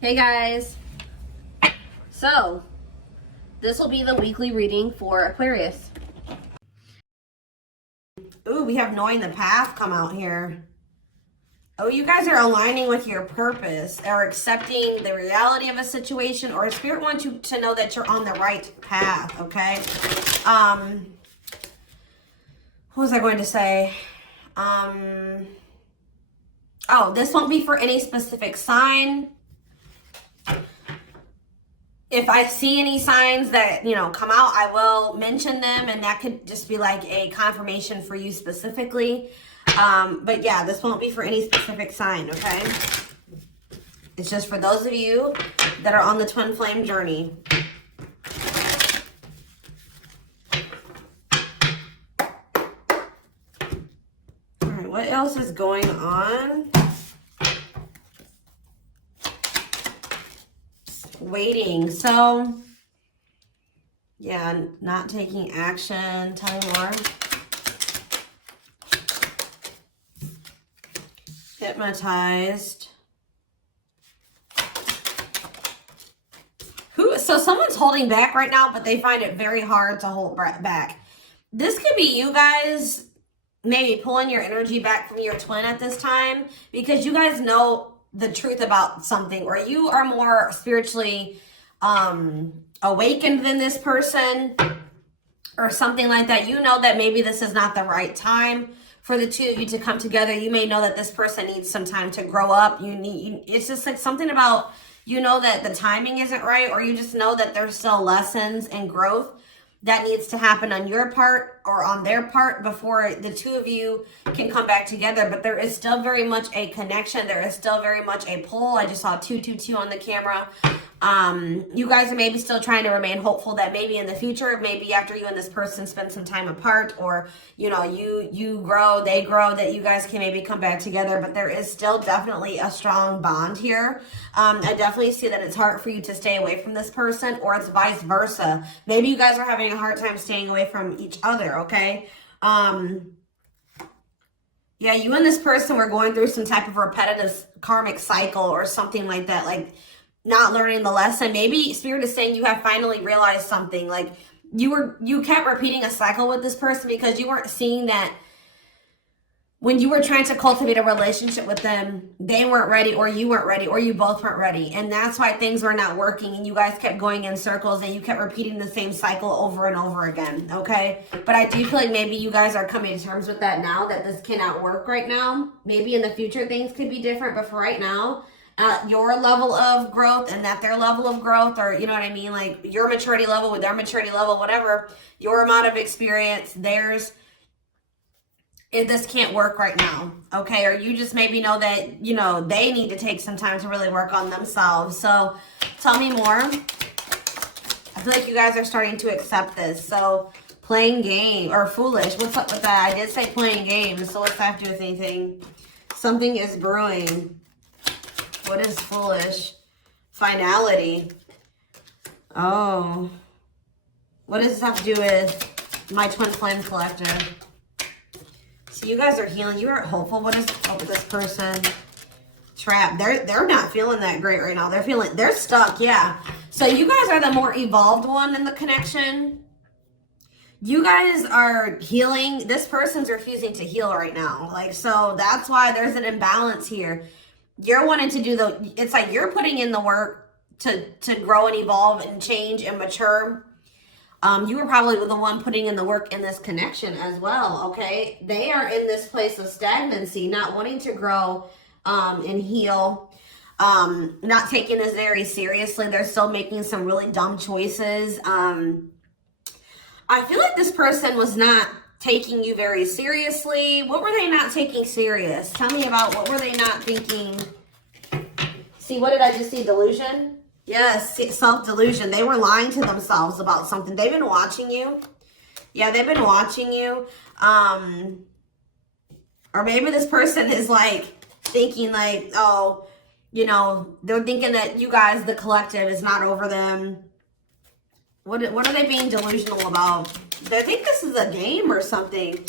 Hey guys, so this will be the weekly reading for Aquarius. Ooh, we have knowing the path come out here. Oh, you guys are aligning with your purpose or accepting the reality of a situation, or Spirit wants you to know that you're on the right path, okay? What was I going to say? Oh, this won't be for any specific sign. If I see any signs that, come out, I will mention them, and that could just be like a confirmation for you specifically. But yeah, this won't be for any specific sign, okay? It's just for those of you that are on the twin flame journey. All right, what else is going on? Waiting. So, yeah, not taking action. Tell me more. Hypnotized. So someone's holding back right now, but they find it very hard to hold back. This could be you guys maybe pulling your energy back from your twin at this time, because you guys know the truth about something, or you are more spiritually awakened than this person or something like that. You know that maybe this is not the right time for the two of you to come together. You may know that this person needs some time to grow up. It's just like something about, that the timing isn't right, or you just know that there's still lessons and growth that needs to happen on your part or on their part before the two of you can come back together. But there is still very much a connection. There is still very much a pull. I just saw 222 on the camera. You guys are maybe still trying to remain hopeful that maybe in the future, maybe after you and this person spend some time apart, or you grow, they grow, that you guys can maybe come back together. But there is still definitely a strong bond here. I definitely see that it's hard for you to stay away from this person, or it's vice versa. Maybe you guys are having a hard time staying away from each other, okay? Yeah, you and this person were going through some type of repetitive karmic cycle or something like that, like not learning the lesson. Maybe Spirit is saying you have finally realized something. Like you kept repeating a cycle with this person because you weren't seeing that when you were trying to cultivate a relationship with them, they weren't ready, or you weren't ready, or you both weren't ready. And that's why things were not working, and you guys kept going in circles, and you kept repeating the same cycle over and over again, okay? But I do feel like maybe you guys are coming to terms with that now, that this cannot work right now. Maybe in the future things could be different, but for right now, your level of growth and that their level of growth, or you know what I mean, like your maturity level with their maturity level, whatever, your amount of experience, theirs, this can't work right now, okay? Or you just maybe know that, they need to take some time to really work on themselves. So tell me more. I feel like you guys are starting to accept this. So playing game or foolish, what's up with that? I did say playing games, so what's that have to do with anything? Something is brewing. What is foolish? Finality. Oh. What does this have to do with my twin flame collective? So you guys are healing. You are hopeful. What is up with this person? Trap. They're not feeling that great right now. They're stuck. Yeah. So you guys are the more evolved one in the connection. You guys are healing. This person's refusing to heal right now. So that's why there's an imbalance here. You're wanting to do it's like you're putting in the work to grow and evolve and change and mature. You were probably the one putting in the work in this connection as well, okay? They are in this place of stagnancy, not wanting to grow and heal, not taking this very seriously. They're still making some really dumb choices. I feel like this person was not taking you very seriously. What were they not taking serious? Tell me about what were they not thinking? See, what did I just see? Delusion? Yes, self-delusion. They were lying to themselves about something. They've been watching you. Yeah, they've been watching you. Or maybe this person is thinking oh, they're thinking that you guys, the collective, is not over them. What are they being delusional about? They think this is a game or something.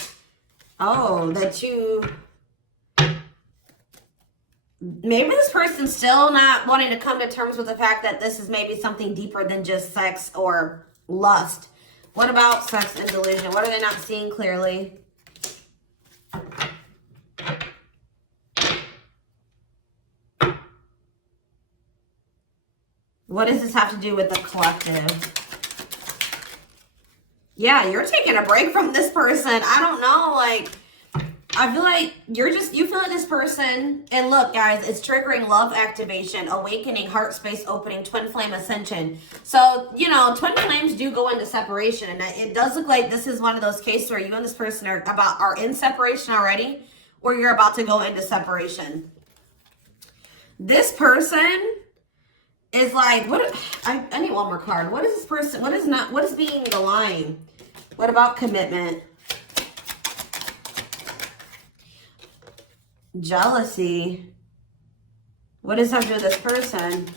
Oh, that you... maybe this person's still not wanting to come to terms with the fact that this is maybe something deeper than just sex or lust. What about sex and delusion? What are they not seeing clearly? What does this have to do with the collective? Yeah, you're taking a break from this person. I don't know, like, I feel like you feel like this person, and look, guys, it's triggering love activation, awakening, heart space opening, twin flame ascension. So, you know, twin flames do go into separation, and it does look like this is one of those cases where you and this person are in separation already, or you're about to go into separation. This person is like, I need one more card. What is this person, what is being the line? What about commitment? Jealousy. What does that have to do with this person?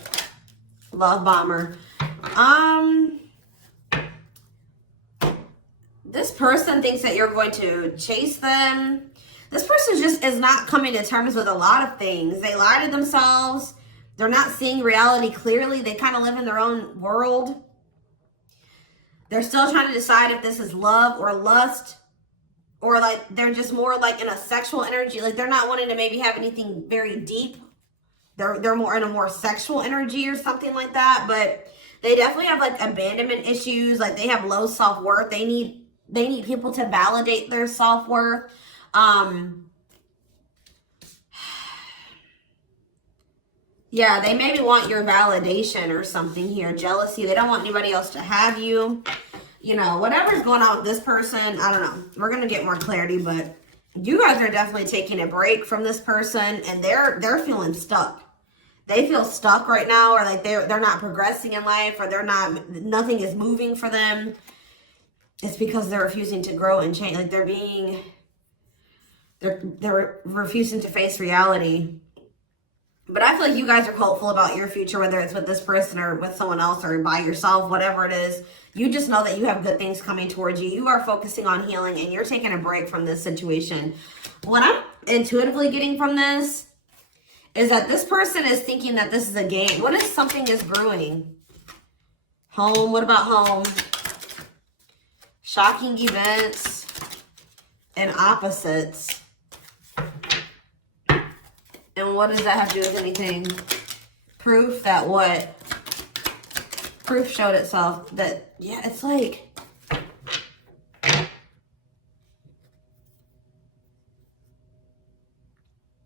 Love bomber. This person thinks that you're going to chase them. This person just is not coming to terms with a lot of things. They lie to themselves. They're not seeing reality clearly. They kind of live in their own world. They're still trying to decide if this is love or lust. Or like they're just more like in a sexual energy. Like they're not wanting to maybe have anything very deep. They're more in a more sexual energy or something like that. But they definitely have like abandonment issues. Like they have low self-worth. They need people to validate their self-worth. Yeah, they maybe want your validation or something here. Jealousy. They don't want anybody else to have you. You know, whatever's going on with this person, I don't know. We're going to get more clarity, but you guys are definitely taking a break from this person, and they're feeling stuck. They feel stuck right now, or like they're not progressing in life, or nothing is moving for them. It's because they're refusing to grow and change. Like they're refusing to face reality. But I feel like you guys are hopeful about your future, whether it's with this person or with someone else or by yourself, whatever it is. You just know that you have good things coming towards you. You are focusing on healing, and you're taking a break from this situation. What I'm intuitively getting from this is that this person is thinking that this is a game. What if something is brewing? Home. What about home? Shocking events and opposites. And what does that have to do with anything? Proof that what? Proof showed itself that, yeah, it's like,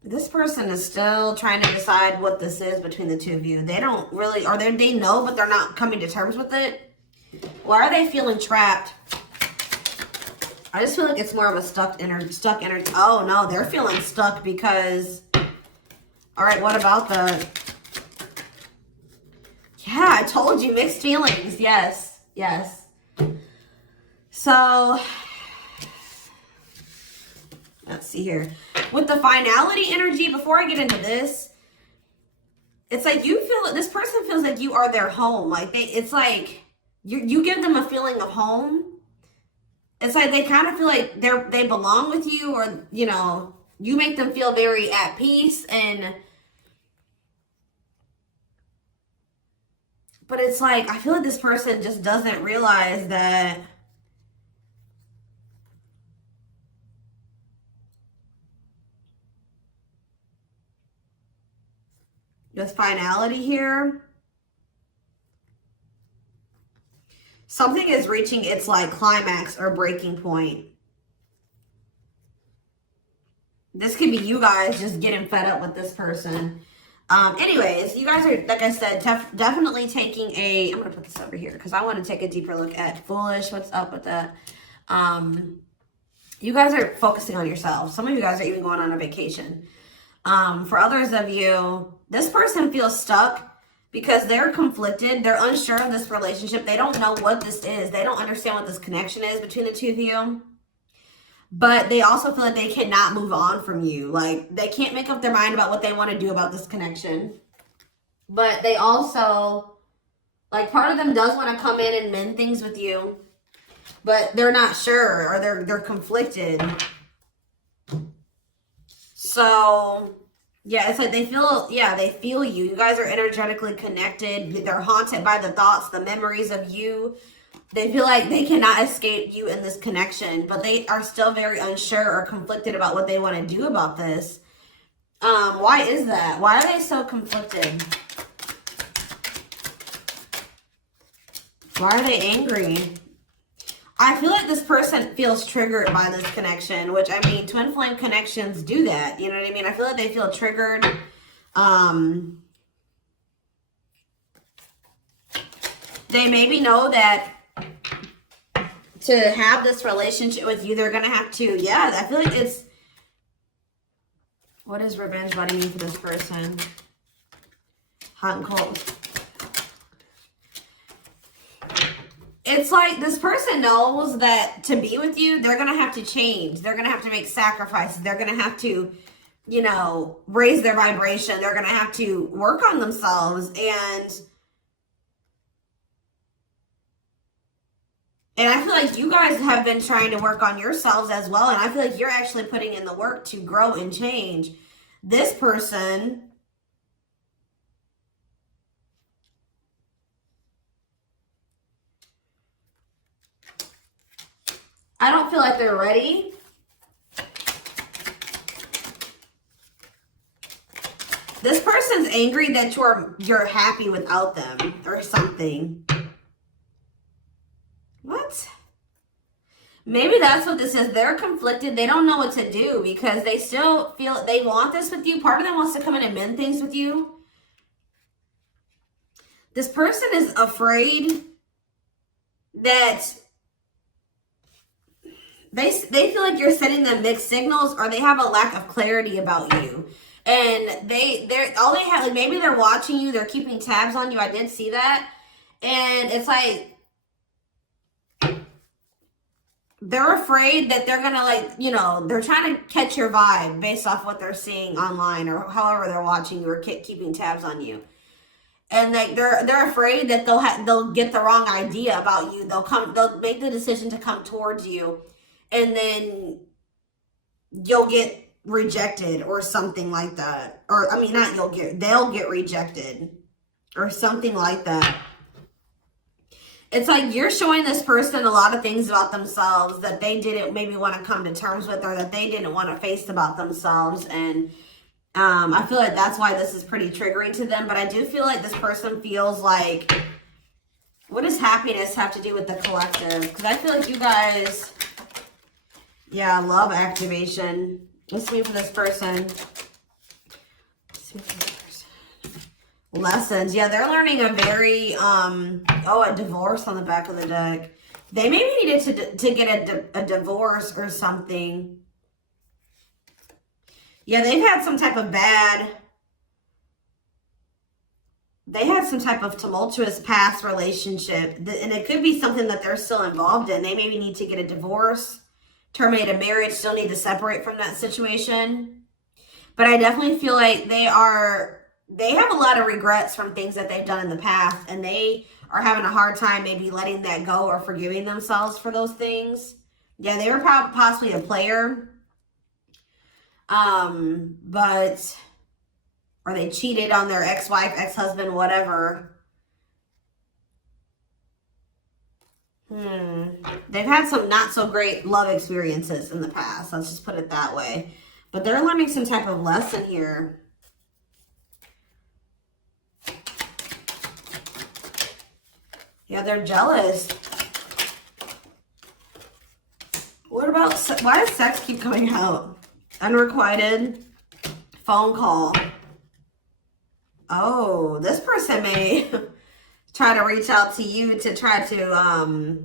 this person is still trying to decide what this is between the two of you. They don't really, or they know, but they're not coming to terms with it. Why are they feeling trapped? I just feel like it's more of a stuck energy. Oh no, they're feeling stuck because, all right, what about the, yeah, I told you, mixed feelings. Yes, yes. So, let's see here. With the finality energy, before I get into this, it's like you feel, this person feels like you are their home. Like it's like you give them a feeling of home. It's like they kind of feel like they belong with you, or, you know, you make them feel very at peace. But it's like, I feel like this person just doesn't realize that with finality here, something is reaching its like climax or breaking point. This could be you guys just getting fed up with this person. Anyways, you guys are, like I said, definitely taking a, I'm going to put this over here because I want to take a deeper look at foolish. What's up with that? You guys are focusing on yourselves. Some of you guys are even going on a vacation. For others of you, this person feels stuck because they're conflicted. They're unsure of this relationship. They don't know what this is. They don't understand what this connection is between the two of you. But they also feel like they cannot move on from you. Like, they can't make up their mind about what they want to do about this connection. But they also, like, part of them does want to come in and mend things with you. But they're not sure, or they're conflicted. So, Yeah, it's like they feel, yeah, they feel you. You guys are energetically connected. They're haunted by the thoughts, the memories of you. They feel like they cannot escape you in this connection, but they are still very unsure or conflicted about what they want to do about this. Why is that? Why are they so conflicted? Why are they angry? I feel like this person feels triggered by this connection, which, I mean, twin flame connections do that. You know what I mean? I feel like they feel triggered. They maybe know that to have this relationship with you, they're going to have to, yeah, I feel like it's, what is revenge body mean for this person? Hot and cold. It's like this person knows that to be with you, they're going to have to change. They're going to have to make sacrifices. They're going to have to, you know, raise their vibration. They're going to have to work on themselves. And I feel like you guys have been trying to work on yourselves as well. And I feel like you're actually putting in the work to grow and change. This person, I don't feel like they're ready. This person's angry that you're happy without them or something. What? Maybe that's what this is. They're conflicted. They don't know what to do because they still feel they want this with you. Part of them wants to come in and mend things with you. This person is afraid that they feel like you're sending them mixed signals, or they have a lack of clarity about you. And they're all they have, like, maybe they're watching you, they're keeping tabs on you. I did see that. And it's like they're afraid that they're gonna, like, you know, they're trying to catch your vibe based off what they're seeing online or however they're watching you or keeping tabs on you. And like they're afraid that they'll get the wrong idea about you. They'll make the decision to come towards you, and then you'll get rejected or something like that. Or I mean, they'll get rejected or something like that. It's like you're showing this person a lot of things about themselves that they didn't maybe want to come to terms with, or that they didn't want to face about themselves. And I feel like that's why this is pretty triggering to them. But I do feel like this person feels like, what does happiness have to do with the collective? Because I feel like you guys, yeah, love activation. Let's see for this person. Let's see for this person. Lessons. Yeah, they're learning a very, a divorce on the back of the deck. They maybe needed to get a divorce or something. Yeah, they had some type of tumultuous past relationship. And it could be something that they're still involved in. They maybe need to get a divorce, terminate a marriage, still need to separate from that situation. But I definitely feel like they have a lot of regrets from things that they've done in the past. And they are having a hard time maybe letting that go or forgiving themselves for those things. Yeah, they were possibly a player. Or they cheated on their ex-wife, ex-husband, whatever. They've had some not so great love experiences in the past. Let's just put it that way. But they're learning some type of lesson here. Yeah, they're jealous. What about, why does sex keep coming out? Unrequited phone call. Oh, this person may try to reach out to you to try to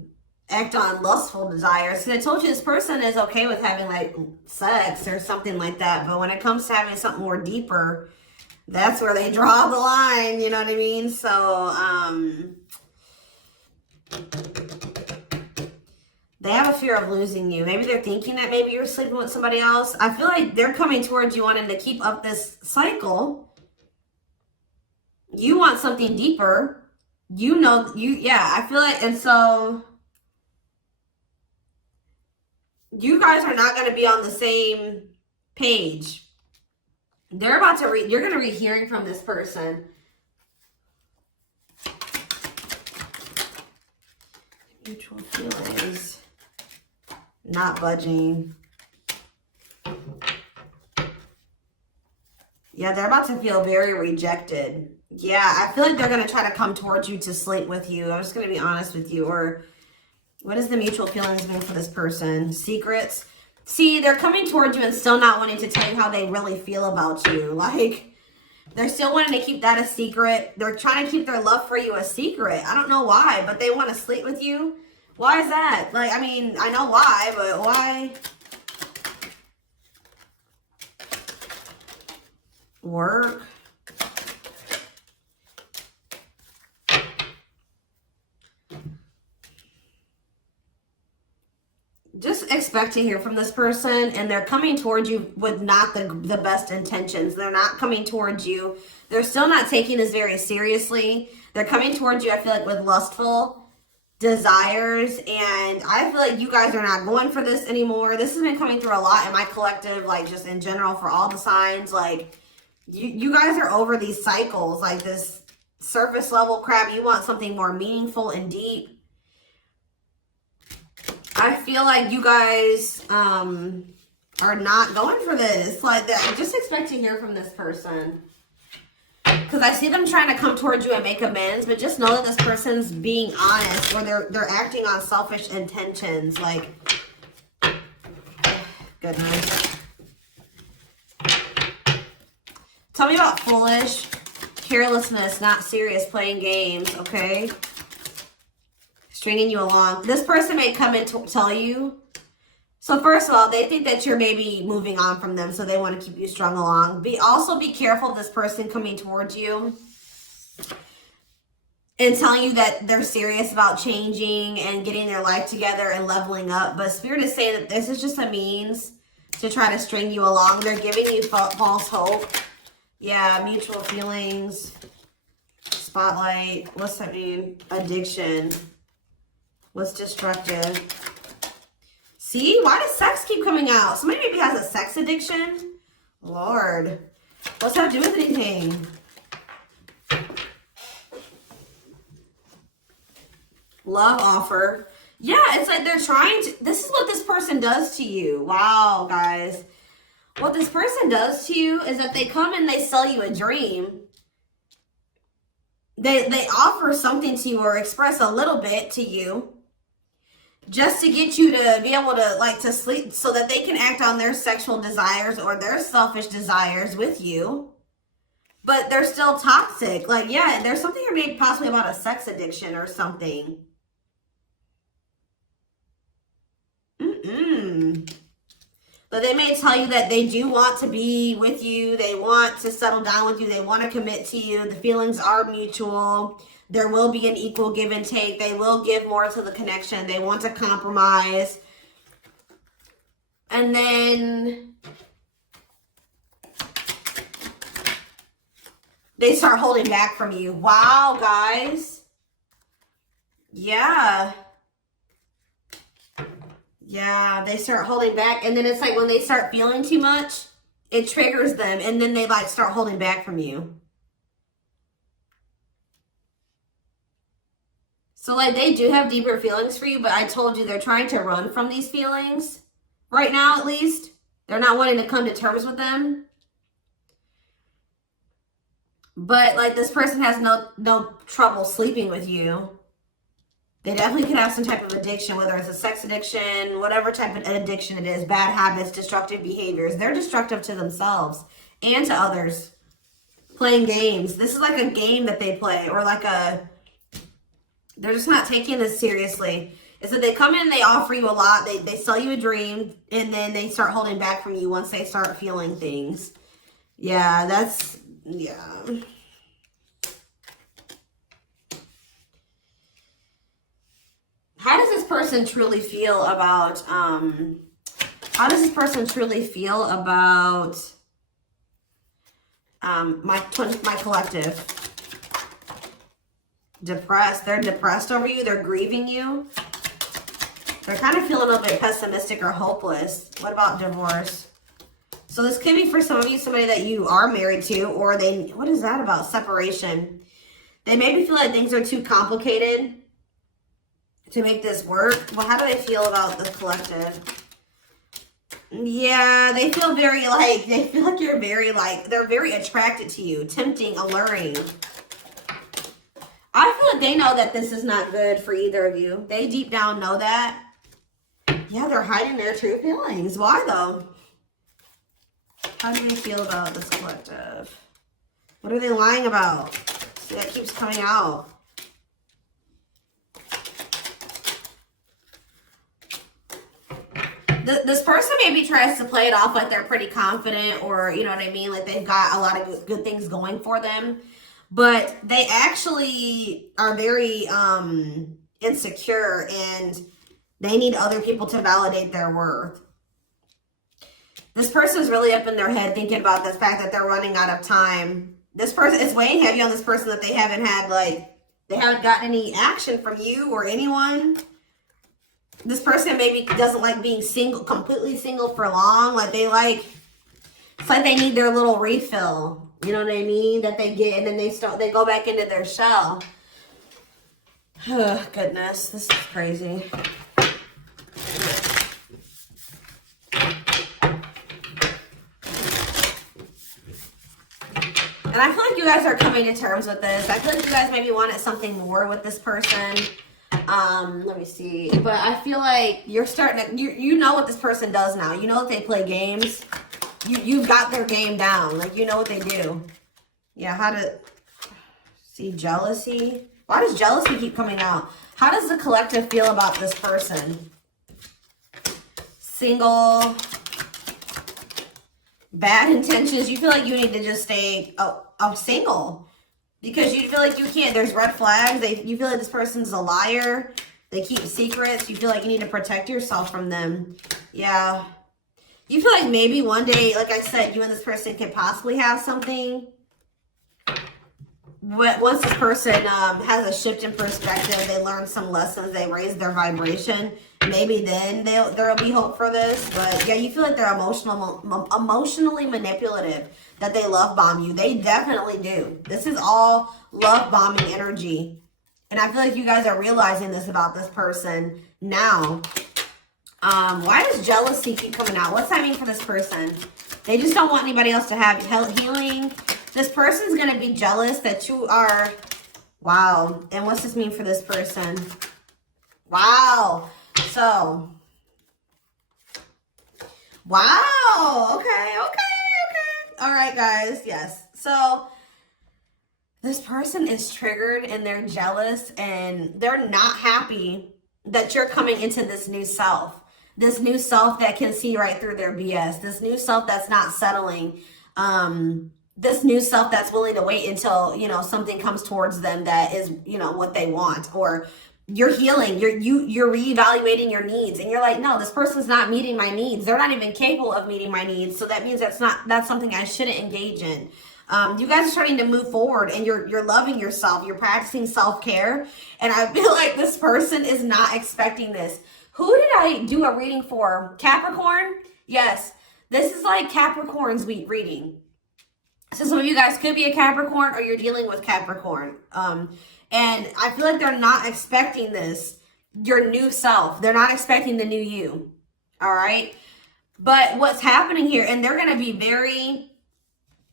act on lustful desires. So I told you this person is okay with having like sex or something like that. But when it comes to having something more deeper, that's where they draw the line. You know what I mean? So they have a fear of losing you. Maybe they're thinking that maybe you're sleeping with somebody else. I feel like they're coming towards you wanting to keep up this cycle. You want something deeper. I feel like, and so you guys are not going to be on the same page. They're about to read, you're going to be hearing from this person. Mutual feelings. Not budging. Yeah, they're about to feel very rejected. Yeah, I feel like they're going to try to come towards you to sleep with you. I'm just going to be honest with you. Or what is the mutual feelings mean for this person? Secrets. See, they're coming towards you and still not wanting to tell you how they really feel about you. Like, they're still wanting to keep that a secret. They're trying to keep their love for you a secret. I don't know why, but they want to sleep with you. Why is that? Like, I mean, I know why, but why? Work. Just expect to hear from this person, and they're coming towards you with not the best intentions. They're not coming towards you. They're still not taking this very seriously. They're coming towards you, I feel like, with lustful desires, and I feel like you guys are not going for this anymore. This has been coming through a lot in my collective, like just in general for all the signs. Like, you guys are over these cycles, like this surface level crap. You want something more meaningful and deep. I feel like you guys are not going for this. Like, just expect to hear from this person. Because I see them trying to come towards you and make amends, but just know that this person's being honest, or they're acting on selfish intentions. Like, goodness. Tell me about foolish, carelessness, not serious, playing games, okay? Stringing you along. This person may come and tell you. So first of all, they think that you're maybe moving on from them, so they want to keep you strung along. Also be careful of this person coming towards you and telling you that they're serious about changing and getting their life together and leveling up. But Spirit is saying that this is just a means to try to string you along. They're giving you false hope. Yeah, mutual feelings. Spotlight. What's that mean? Addiction. What's destructive? See? Why does sex keep coming out? Somebody maybe has a sex addiction? Lord. What's that do with anything? Love offer. Yeah, it's like they're trying to... This is what this person does to you. Wow, guys. What this person does to you is that they come and they sell you a dream. They offer something to you or express a little bit to you, just to get you to be able to, like, to sleep so that they can act on their sexual desires or their selfish desires with you. But they're still toxic. Like, yeah, there's something here maybe possibly about a sex addiction or something. But they may tell you that they do want to be with you. They want to settle down with you. They want to commit to you. The feelings are mutual. There will be an equal give and take. They will give more to the connection. They want to compromise. And then they start holding back from you. Wow, guys. Yeah. Yeah, they start holding back. And then it's like when they start feeling too much, it triggers them. And then they like start holding back from you. So like they do have deeper feelings for you, but I told you they're trying to run from these feelings. Right now, at least. They're not wanting to come to terms with them. But like this person has no trouble sleeping with you. They definitely could have some type of addiction, whether it's a sex addiction, whatever type of addiction it is, bad habits, destructive behaviors. They're destructive to themselves and to others. Playing games. This is like a game that they play, or like they're just not taking this seriously. It's that they come in, they offer you a lot, they sell you a dream, and then they start holding back from you once they start feeling things. Yeah, yeah. How does this person truly feel about, my collective? Depressed. They're depressed over you. They're grieving you. They're kind of feeling a little bit pessimistic or hopeless. What about divorce? So this could be for some of you, somebody that you are married to, or they, what is that about? Separation. They maybe feel like things are too complicated to make this work. Well, how do they feel about the collective? Yeah, they feel very like, they feel like you're very like, they're very attracted to you, tempting, alluring. I feel like they know that this is not good for either of you. They deep down know that. Yeah, they're hiding their true feelings. Why though? How do they feel about this collective? What are they lying about? See, that keeps coming out. This person maybe tries to play it off like they're pretty confident, or you know what I mean, like they've got a lot of good things going for them, but they actually are very insecure, and they need other people to validate their worth. This person's really up in their head thinking about the fact that they're running out of time. This person is weighing heavy on this person that they haven't had, like, they haven't gotten any action from you or anyone. This person maybe doesn't like being single, completely single for long. Like they like, it's like they need their little refill. You know what I mean? That they get, and then they go back into their shell. Oh, goodness, this is crazy. And I feel like you guys are coming to terms with this. I feel like you guys maybe wanted something more with this person. Let me see. But I feel like you're starting to, you know what this person does now. You know that they play games. You've got their game down. Like, you know what they do. Yeah, how to see jealousy. Why does jealousy keep coming out? How does the collective feel about this person? Single. Bad intentions. You feel like you need to just stay single. Because you feel like you can't, there's red flags. You feel like this person's a liar. They keep secrets. You feel like you need to protect yourself from them. Yeah. You feel like maybe one day, like I said, you and this person could possibly have something. But once this person has a shift in perspective, they learn some lessons, they raise their vibration, maybe then there'll be hope for this. But yeah, you feel like they're emotionally manipulative, that they love bomb you. They definitely do. This is all love bombing energy. And I feel like you guys are realizing this about this person now. Why does jealousy keep coming out? What's that mean for this person? They just don't want anybody else to have healing. This person's going to be jealous that you are, wow. And what's this mean for this person? Wow. So, wow. Okay. All right, guys. Yes. So, this person is triggered and they're jealous and they're not happy that you're coming into this new self. This new self that can see right through their BS. This new self that's not settling. This new self that's willing to wait until, you know, something comes towards them that is, you know, what they want. Or you're healing, you're reevaluating your needs, and you're like, no, this person's not meeting my needs. They're not even capable of meeting my needs. So that means that's something I shouldn't engage in. You guys are starting to move forward, and you're loving yourself. You're practicing self-care. And I feel like this person is not expecting this. Who did I do a reading for? Capricorn? Yes. This is like Capricorn's week reading. So some of you guys could be a Capricorn, or you're dealing with Capricorn. And I feel like they're not expecting this, your new self. They're not expecting the new you. All right. But what's happening here, and they're going to be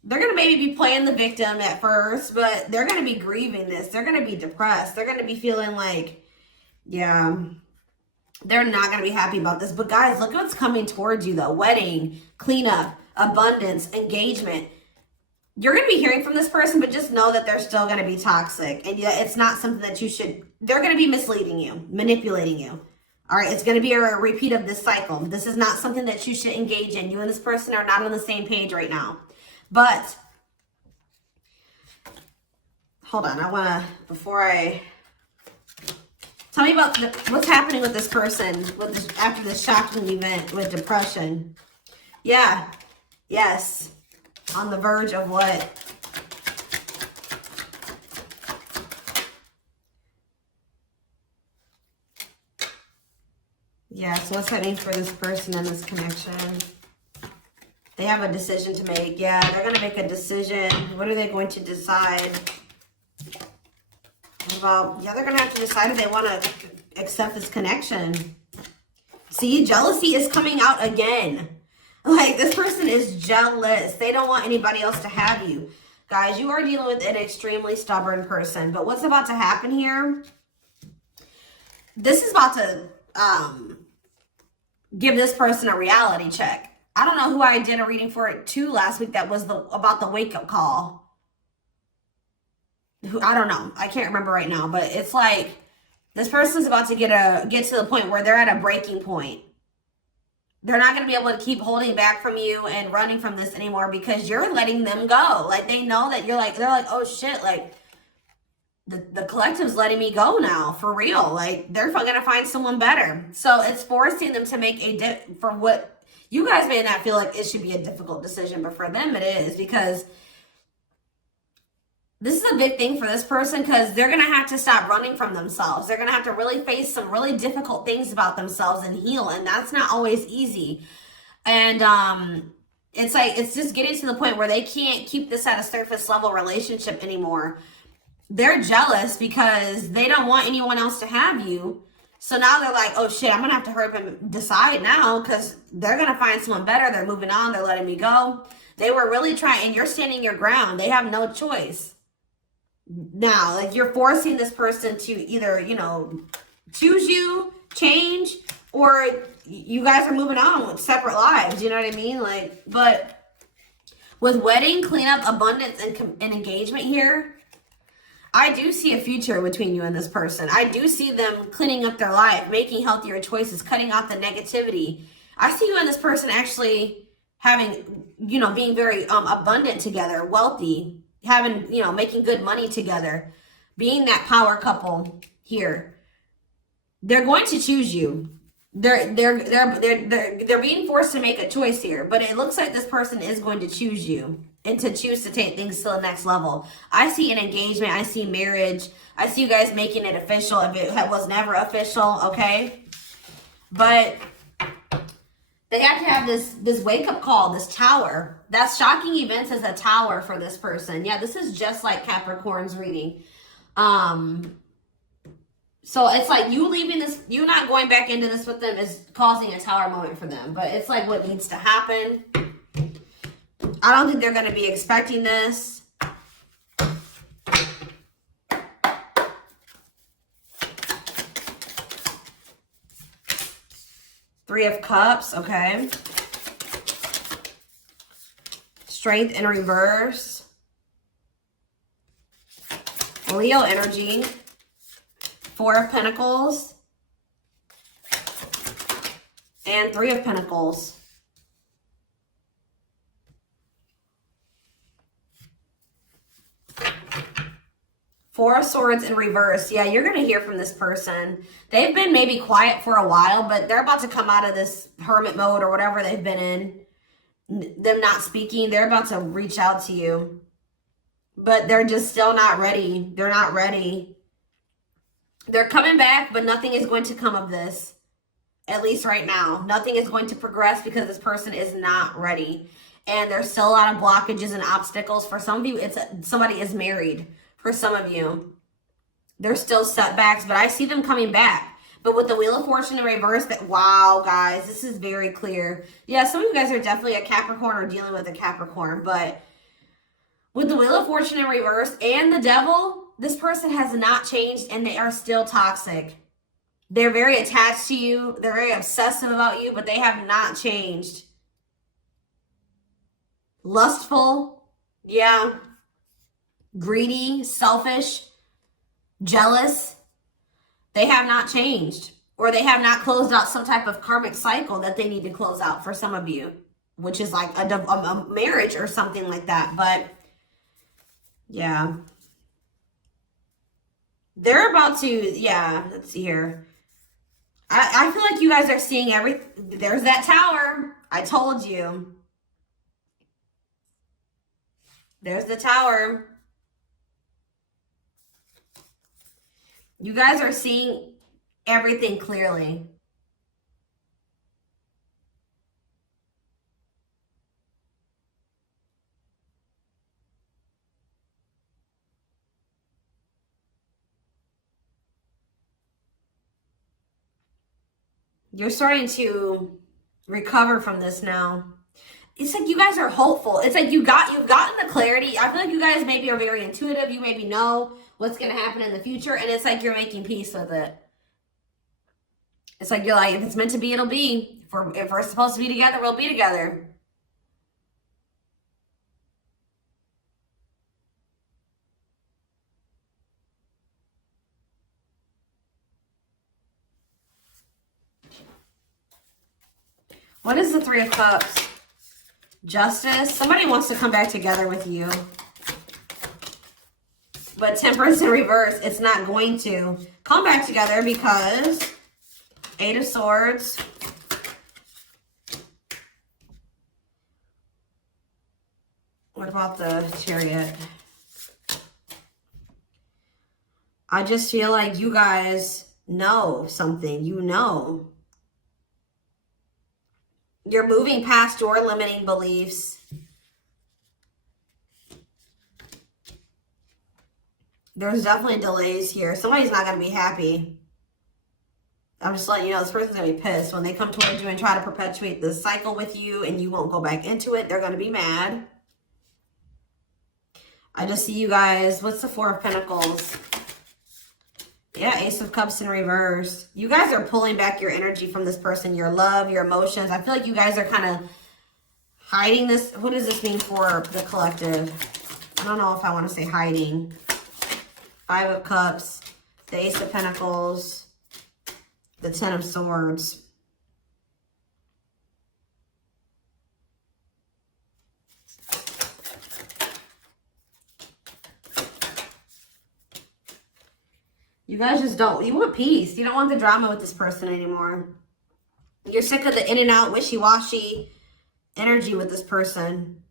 they're going to maybe be playing the victim at first, but they're going to be grieving this. They're going to be depressed. They're going to be feeling like, yeah, they're not going to be happy about this. But guys, look what's coming towards you though. Wedding, cleanup, abundance, engagement. You're going to be hearing from this person, but just know that they're still going to be toxic. And it's not something that you should, they're going to be misleading you, manipulating you. All right, it's going to be a repeat of this cycle. This is not something that you should engage in. You and this person are not on the same page right now. But, hold on, I want to, tell me about what's happening with this person after this shocking event with depression. Yeah, yes. On the verge of what? Yeah, so what's that mean for this person and this connection? They have a decision to make. Yeah, they're going to make a decision. What are they going to decide? What about, yeah, they're going to have to decide if they want to accept this connection. See, jealousy is coming out again. Like, this person is jealous. They don't want anybody else to have you. Guys, you are dealing with an extremely stubborn person. But what's about to happen here? This is about to give this person a reality check. I don't know who I did a reading for it too last week that was about the wake-up call. I don't know. I can't remember right now. But it's like this person's about to get to the point where they're at a breaking point. They're not going to be able to keep holding back from you and running from this anymore because you're letting them go. Like, they know that they're like, oh shit, like, the collective's letting me go now, for real. Like, they're going to find someone better. So it's forcing them to make for what you guys may not feel like it should be a difficult decision, but for them it is, because this is a big thing for this person, because they're going to have to stop running from themselves. They're going to have to really face some really difficult things about themselves and heal. And that's not always easy. And it's like, it's just getting to the point where they can't keep this at a surface level relationship anymore. They're jealous because they don't want anyone else to have you. So now they're like, oh shit, I'm going to have to hurry up and decide now, because they're going to find someone better. They're moving on. They're letting me go. They were really trying, and you're standing your ground. They have no choice. Now, like, you're forcing this person to either, you know, choose you, change, or you guys are moving on with separate lives. You know what I mean? Like, but with wedding, cleanup, abundance, and engagement here, I do see a future between you and this person. I do see them cleaning up their life, making healthier choices, cutting out the negativity. I see you and this person actually having, you know, being very abundant together, wealthy, having, you know, making good money together, being that power couple here. They're going to choose you. They're being forced to make a choice here, but it looks like this person is going to choose you and to choose to take things to the next level. I see an engagement. I see marriage. I see you guys making it official if it was never official, okay? But they have to have this wake-up call, this tower. That's shocking events as a tower for this person. Yeah, this is just like Capricorn's reading. So it's like you leaving this, you not going back into this with them is causing a tower moment for them. But it's like what needs to happen. I don't think they're going to be expecting this. Three of Cups, okay. Strength in reverse. Leo energy. Four of Pentacles. And Three of Pentacles. Four of Swords in reverse. Yeah, you're going to hear from this person. They've been maybe quiet for a while, but they're about to come out of this hermit mode or whatever they've been in. Them not speaking. They're about to reach out to you. But they're just still not ready. They're not ready. They're coming back, but nothing is going to come of this. At least right now. Nothing is going to progress because this person is not ready. And there's still a lot of blockages and obstacles. For some of you, somebody is married. For some of you, there's still setbacks, but I see them coming back. But with the Wheel of Fortune in reverse, wow, guys, this is very clear. Yeah, some of you guys are definitely a Capricorn or dealing with a Capricorn, but with the Wheel of Fortune in reverse and the Devil, this person has not changed and they are still toxic. They're very attached to you. They're very obsessive about you, but they have not changed. Lustful, yeah. Greedy, selfish, jealous. They have not changed, or they have not closed out some type of karmic cycle that they need to close out for some of you, which is like a marriage or something like that. But yeah, they're about to, yeah, let's see here. I feel like you guys are seeing everything. There's that tower. I told you. There's the tower. You guys are seeing everything clearly. You're starting to recover from this now. It's like you guys are hopeful. It's like you've gotten the clarity. I feel like you guys maybe are very intuitive. You maybe know what's going to happen in the future. And it's like you're making peace with it. It's like you're like, if it's meant to be, it'll be. If we're supposed to be together, we'll be together. What is the Three of Cups? Justice. Somebody wants to come back together with you. But Temperance in reverse, it's not going to come back together because Eight of Swords. What about the Chariot? I just feel like you guys know something. You know. You're moving past your limiting beliefs. There's definitely delays here. Somebody's not going to be happy. I'm just letting you know this person's going to be pissed. When they come towards you and try to perpetuate this cycle with you and you won't go back into it, they're going to be mad. I just see you guys. What's the Four of Pentacles? Yeah, Ace of Cups in reverse. You guys are pulling back your energy from this person, your love, your emotions. I feel like you guys are kind of hiding this. What does this mean for the collective? I don't know if I want to say hiding. Five of Cups, the Ace of Pentacles, the Ten of Swords. You guys just don't, you want peace. You don't want the drama with this person anymore. You're sick of the in and out, wishy-washy energy with this person.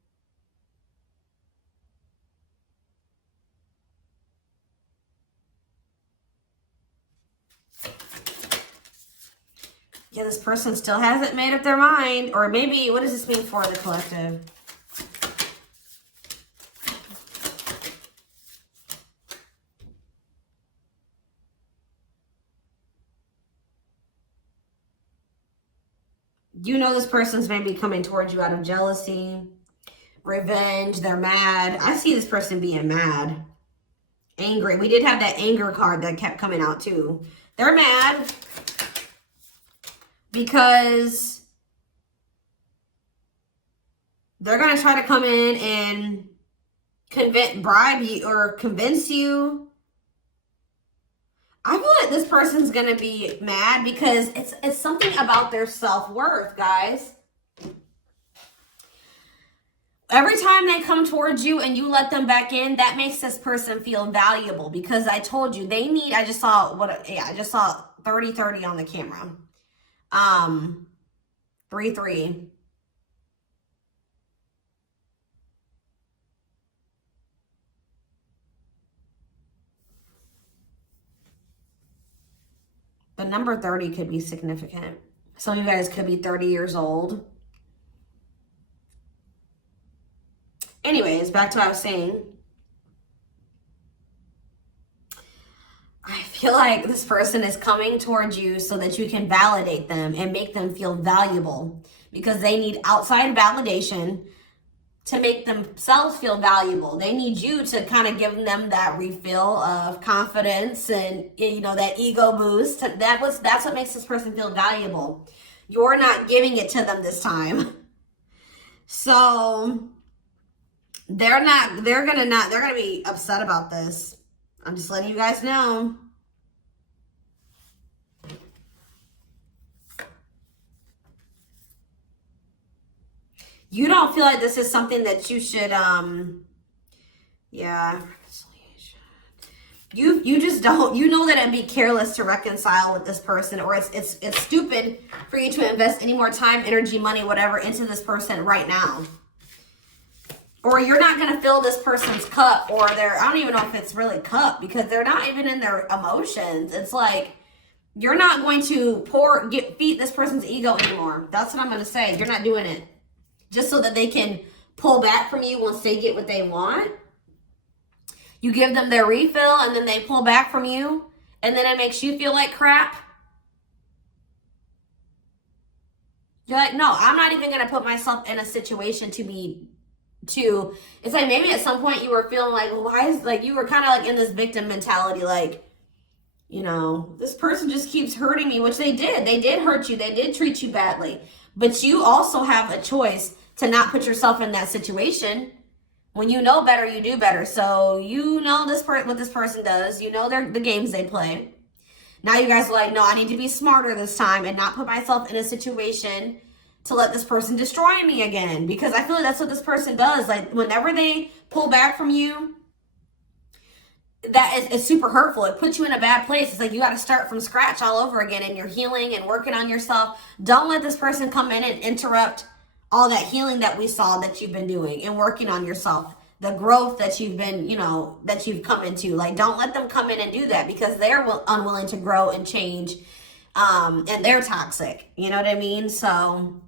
Yeah, this person still hasn't made up their mind. Or maybe, what does this mean for the collective? You know this person's maybe coming towards you out of jealousy, revenge. They're mad. I see this person being mad, angry. We did have that anger card that kept coming out too. They're mad because they're going to try to come in and bribe you or convince you. I feel like this person's going to be mad because it's something about their self-worth, guys. Every time they come towards you and you let them back in, that makes this person feel valuable because I told you they need, I just saw 30-30 on the camera. 3-3. The number 30 could be significant. Some of you guys could be 30 years old. Anyways, back to what I was saying. I feel like this person is coming towards you so that you can validate them and make them feel valuable because they need outside validation to make themselves feel valuable. They need you to kind of give them that refill of confidence and, you know, that ego boost. That's what makes this person feel valuable. You're not giving it to them this time. So they're gonna be upset about this. I'm just letting you guys know. You don't feel like this is something that you should, yeah. You just don't, you know that it'd be careless to reconcile with this person, or it's stupid for you to invest any more time, energy, money, whatever into this person right now. Or you're not going to fill this person's cup, or I don't even know if it's really cup because they're not even in their emotions. It's like, you're not going to feed this person's ego anymore. That's what I'm going to say. You're not doing it. Just so that they can pull back from you once they get what they want. You give them their refill and then they pull back from you. And then it makes you feel like crap. You're like, no, I'm not even gonna put myself in a situation to it's like maybe at some point you were feeling like, well, why is, like, you were kind of like in this victim mentality, like, you know, this person just keeps hurting me, which they did hurt you, they did treat you badly, but you also have a choice to not put yourself in that situation. When you know better, you do better. So you know what this person does, you know the games they play. Now you guys are like, no, I need to be smarter this time and not put myself in a situation to let this person destroy me again. Because I feel like that's what this person does. Like, whenever they pull back from you, that is super hurtful. It puts you in a bad place. It's like you got to start from scratch all over again, and you're healing and working on yourself. Don't let this person come in and interrupt all that healing that we saw that you've been doing and working on yourself. The growth that you've been, you know, that you've come into. Like, don't let them come in and do that, because they're unwilling to grow and change, and they're toxic. You know what I mean? So